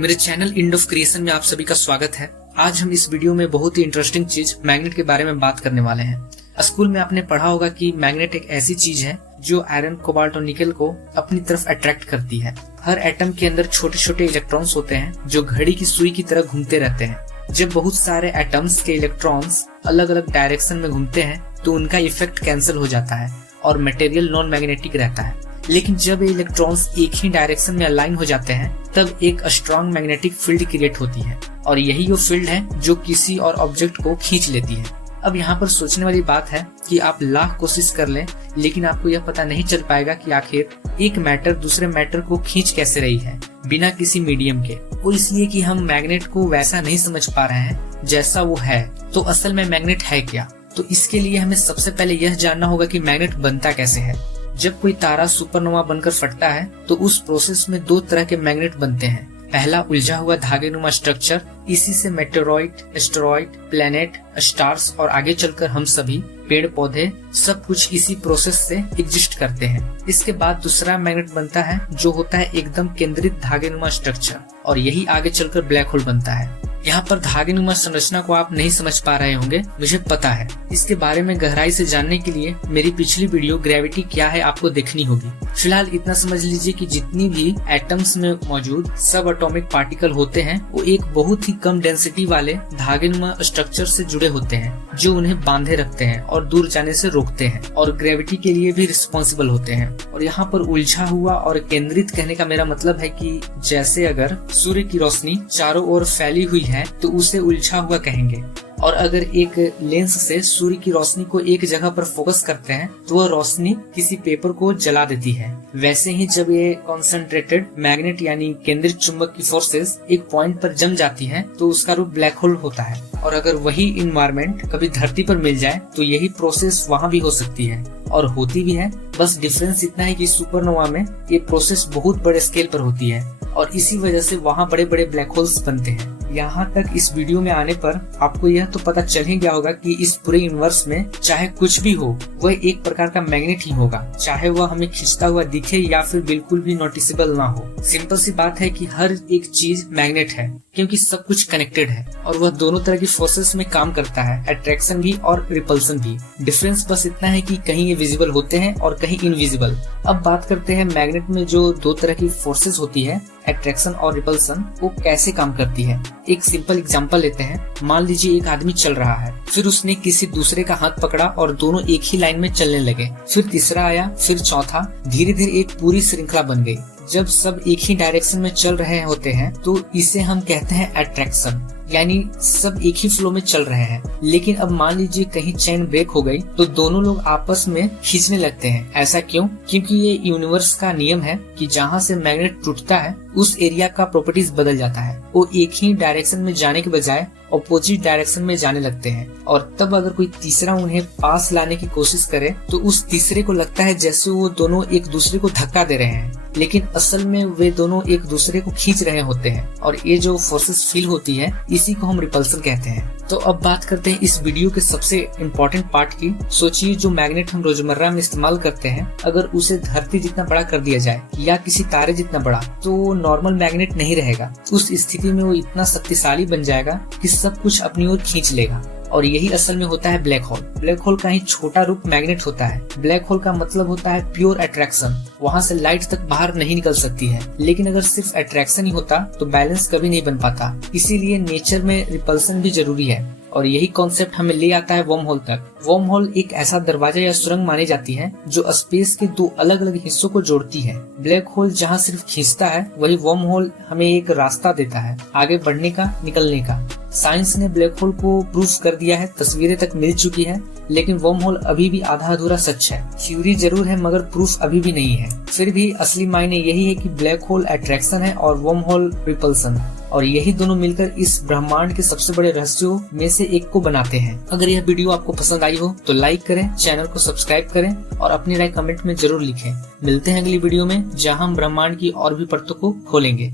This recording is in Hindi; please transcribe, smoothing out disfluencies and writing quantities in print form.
मेरे चैनल इंड ऑफ क्रिएशन में आप सभी का स्वागत है। आज हम इस वीडियो में बहुत ही इंटरेस्टिंग चीज मैग्नेट के बारे में बात करने वाले हैं। स्कूल में आपने पढ़ा होगा कि मैग्नेट एक ऐसी चीज है जो आयरन, कोबाल्ट और निकेल को अपनी तरफ अट्रैक्ट करती है। हर एटम के अंदर छोटे छोटे इलेक्ट्रॉन्स होते हैं जो घड़ी की सुई की तरह घूमते रहते हैं। जब बहुत सारे एटम्स के इलेक्ट्रॉन्स अलग अलग डायरेक्शन में घूमते हैं तो उनका इफेक्ट कैंसिल हो जाता है और मटेरियल नॉन मैग्नेटिक रहता है। लेकिन जब ये इलेक्ट्रॉन्स एक ही डायरेक्शन में अलाइन हो जाते हैं तब एक स्ट्रॉन्ग मैग्नेटिक फील्ड क्रिएट होती है और यही वो फील्ड है जो किसी और ऑब्जेक्ट को खींच लेती है। अब यहाँ पर सोचने वाली बात है कि आप लाख कोशिश कर लें लेकिन आपको यह पता नहीं चल पाएगा कि आखिर एक मैटर दूसरे मैटर को खींच कैसे रही है बिना किसी मीडियम के। वो इसलिए कि हम मैग्नेट को वैसा नहीं समझ पा रहे हैं जैसा वो है। तो असल में मैग्नेट है क्या? तो इसके लिए हमें सबसे पहले यह जानना होगा कि मैग्नेट बनता कैसे है। जब कोई तारा सुपरनोवा बनकर फटता है तो उस प्रोसेस में दो तरह के मैग्नेट बनते हैं। पहला उलझा हुआ धागेनुमा स्ट्रक्चर, इसी से मेटेरॉइड, एस्टेरॉइड, प्लैनेट, स्टार्स और आगे चलकर हम सभी पेड़ पौधे सब कुछ इसी प्रोसेस से एग्जिस्ट करते हैं। इसके बाद दूसरा मैग्नेट बनता है जो होता है एकदम केंद्रित धागेनुमा स्ट्रक्चर और यही आगे चलकर ब्लैक होल बनता है। यहाँ पर धागेनुमा संरचना को आप नहीं समझ पा रहे होंगे, मुझे पता है। इसके बारे में गहराई से जानने के लिए मेरी पिछली वीडियो ग्रेविटी क्या है आपको देखनी होगी। फिलहाल इतना समझ लीजिए कि जितनी भी एटम्स में मौजूद सब एटॉमिक पार्टिकल होते हैं वो एक बहुत ही कम डेंसिटी वाले धागेनुमा स्ट्रक्चर से जुड़े होते हैं जो उन्हें बांधे रखते हैं और दूर जाने से रोकते हैं और ग्रेविटी के लिए भी रिस्पॉन्सिबल होते हैं। और यहाँ पर उलझा हुआ और केंद्रित कहने का मेरा मतलब है कि जैसे अगर सूर्य की रोशनी चारों ओर फैली हुई है तो उसे उलझा हुआ कहेंगे और अगर एक लेंस से सूर्य की रोशनी को एक जगह पर फोकस करते हैं तो वह रोशनी किसी पेपर को जला देती है। वैसे ही जब ये कॉन्सेंट्रेटेड मैग्नेट यानी केंद्रित चुंबक की फोर्सेस एक पॉइंट पर जम जाती है तो उसका रूप ब्लैक होल होता है। और अगर वही इन्वायरमेंट कभी धरती पर मिल जाए तो यही प्रोसेस वहाँ भी हो सकती है और होती भी है। बस डिफरेंस इतना है कि सुपरनोवा में ये प्रोसेस बहुत बड़े स्केल पर होती है और इसी वजह से वहाँ बड़े बड़े ब्लैक होल्स बनते हैं। यहाँ तक इस वीडियो में आने पर आपको यह तो पता चल ही गया होगा कि इस पूरे यूनिवर्स में चाहे कुछ भी हो वह एक प्रकार का मैग्नेट ही होगा, चाहे वह हमें खींचता हुआ दिखे या फिर बिल्कुल भी नोटिसेबल ना हो। सिंपल सी बात है कि हर एक चीज मैग्नेट है क्योंकि सब कुछ कनेक्टेड है और वह दोनों तरह की फोर्सेस में काम करता है, अट्रैक्शन भी और रिपल्सन भी। डिफरेंस बस इतना है कि कहीं ये विजिबल होते हैं और कहीं इनविजिबल। अब बात करते हैं मैग्नेट में जो दो तरह की फोर्सेस होती है, अट्रैक्शन और रिपल्सन, वो कैसे काम करती है। एक सिंपल एग्जांपल लेते हैं। मान लीजिए एक आदमी चल रहा है, फिर उसने किसी दूसरे का हाथ पकड़ा और दोनों एक ही लाइन में चलने लगे। फिर तीसरा आया, फिर चौथा, धीरे धीरे एक पूरी श्रृंखला बन गई। जब सब एक ही डायरेक्शन में चल रहे होते हैं तो इसे हम कहते हैं अट्रैक्शन, यानी सब एक ही फ्लो में चल रहे हैं। लेकिन अब मान लीजिए कहीं चेन ब्रेक हो गई तो दोनों लोग आपस में खींचने लगते हैं। ऐसा क्यों? क्योंकि ये यूनिवर्स का नियम है कि जहाँ से मैग्नेट टूटता है उस एरिया का प्रॉपर्टीज बदल जाता है। वो एक ही डायरेक्शन में जाने के बजाय ऑपोजिट डायरेक्शन में जाने लगते हैं और तब अगर कोई तीसरा उन्हें पास लाने की कोशिश करे तो उस तीसरे को लगता है जैसे वो दोनों एक दूसरे को धक्का दे रहे हैं, लेकिन असल में वे दोनों एक दूसरे को खींच रहे होते हैं और ये जो फोर्सेस फील होती है इसी को हम रिपल्सन कहते हैं। तो अब बात करते हैं इस वीडियो के सबसे इम्पोर्टेंट पार्ट की। सोचिए जो मैग्नेट हम रोजमर्रा में इस्तेमाल करते हैं अगर उसे धरती जितना बड़ा कर दिया जाए या किसी तारे जितना बड़ा तो वो नॉर्मल मैग्नेट नहीं रहेगा। उस स्थिति में वो इतना शक्तिशाली बन जाएगा कि सब कुछ अपनी ओर खींच लेगा और यही असल में होता है ब्लैक होल। ब्लैक होल का ही छोटा रूप मैग्नेट होता है। ब्लैक होल का मतलब होता है प्योर अट्रैक्शन, वहाँ से लाइट तक बाहर नहीं निकल सकती है। लेकिन अगर सिर्फ अट्रैक्शन ही होता तो बैलेंस कभी नहीं बन पाता। इसीलिए नेचर में रिपल्सन भी जरूरी है और यही कॉन्सेप्ट हमें ले आता है वर्म होल तक। वर्म होल एक ऐसा दरवाजा या सुरंग मानी जाती है जो स्पेस के दो अलग अलग हिस्सों को जोड़ती है। ब्लैक होल जहाँ सिर्फ खींचता है वही वर्म होल हमें एक रास्ता देता है आगे बढ़ने का, निकलने का। साइंस ने ब्लैक होल को प्रूफ कर दिया है, तस्वीरें तक मिल चुकी है, लेकिन वर्म होल अभी भी आधा अधूरा सच है। थ्योरी जरूर है मगर प्रूफ अभी भी नहीं है। फिर भी असली मायने यही है कि ब्लैक होल अट्रैक्शन है और वर्म होल रिपल्सन, और यही दोनों मिलकर इस ब्रह्मांड के सबसे बड़े रहस्यों में से एक को बनाते हैं। अगर यह वीडियो आपको पसंद आई हो तो लाइक करें, चैनल को सब्सक्राइब करें और अपनी राय कमेंट में जरूर लिखें। मिलते हैं अगली वीडियो में जहां हम ब्रह्मांड की और भी परतों को खोलेंगे।